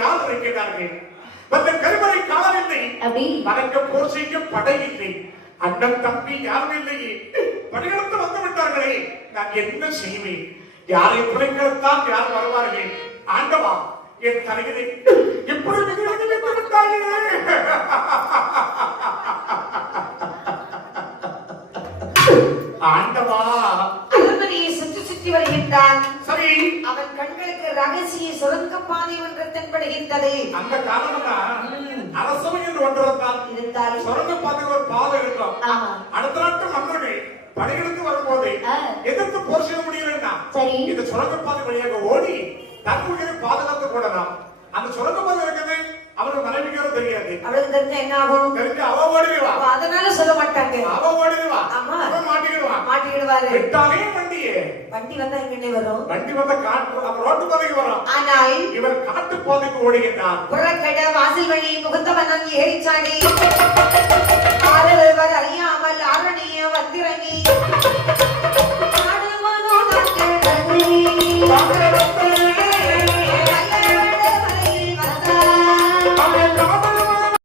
யார் இருக்கிறார்கள்? அந்த கருவறை காணவில்லை, வணக்க போர் செய்யும் படை இல்லை, அண்ணன் தம்பி யாரும் இல்லையே, படையெடுத்து வந்து விட்டார்களே, நான் என்ன செய்வேன்? யாரை துணைக்கத்தான் யார் வருவார்கள்? ஆண்டவா, என் தலைகளை இப்படி விட்டார்களே. ஆண்டவா, அரண்மனையை சுற்றி சுற்றி வருகின்றான். சரி, அவன் கண்களுக்கு ரகசிய சுரங்கப்பாதை ஒன்று தென்படுகின்றது. அந்த காரணம்தான் அரசவை என்று ஒன்றிருந்தால் இருந்தாலும் சுரங்கப்பாதை ஒரு பாதை இருக்கும். அடுத்த நாட்டு மன்னர்கள் படைகளுக்கு வரும்போது எதிர்த்து போர் செய்ய முடியலன்னா இந்த சுரங்கப்பாதை வழியாக ஓடி தன் உயிரை பாதுகாத்துக் கொள்ளலாம். அந்த சுரங்கப்பாதை இருக்குது, அவருக்கு மனைவிக்கு தெரியாது. அவளுக்கு தெரிஞ்ச என்ன ஆகும்? தெரிஞ்சு அவ ஓடிடுவா. அதனால சொல்ல மாட்டாங்க. அவ ஓடிடுவா. ஆமா, மாட்டிடுவாரு. விட்டாலே வண்டி வந்தா எங்கே வரும்? வண்டி வந்தா காட்டு ரோட்டு பாதைக்கு வரும். ஆனால் இவர் காட்டு பாதைக்கு ஓடுகின்றார். புறக்கட வாசல் வழி முகந்தவனம் ஏறிச்சாடி ஆரவர் அறியாமல் அரணிய வந்திறங்கி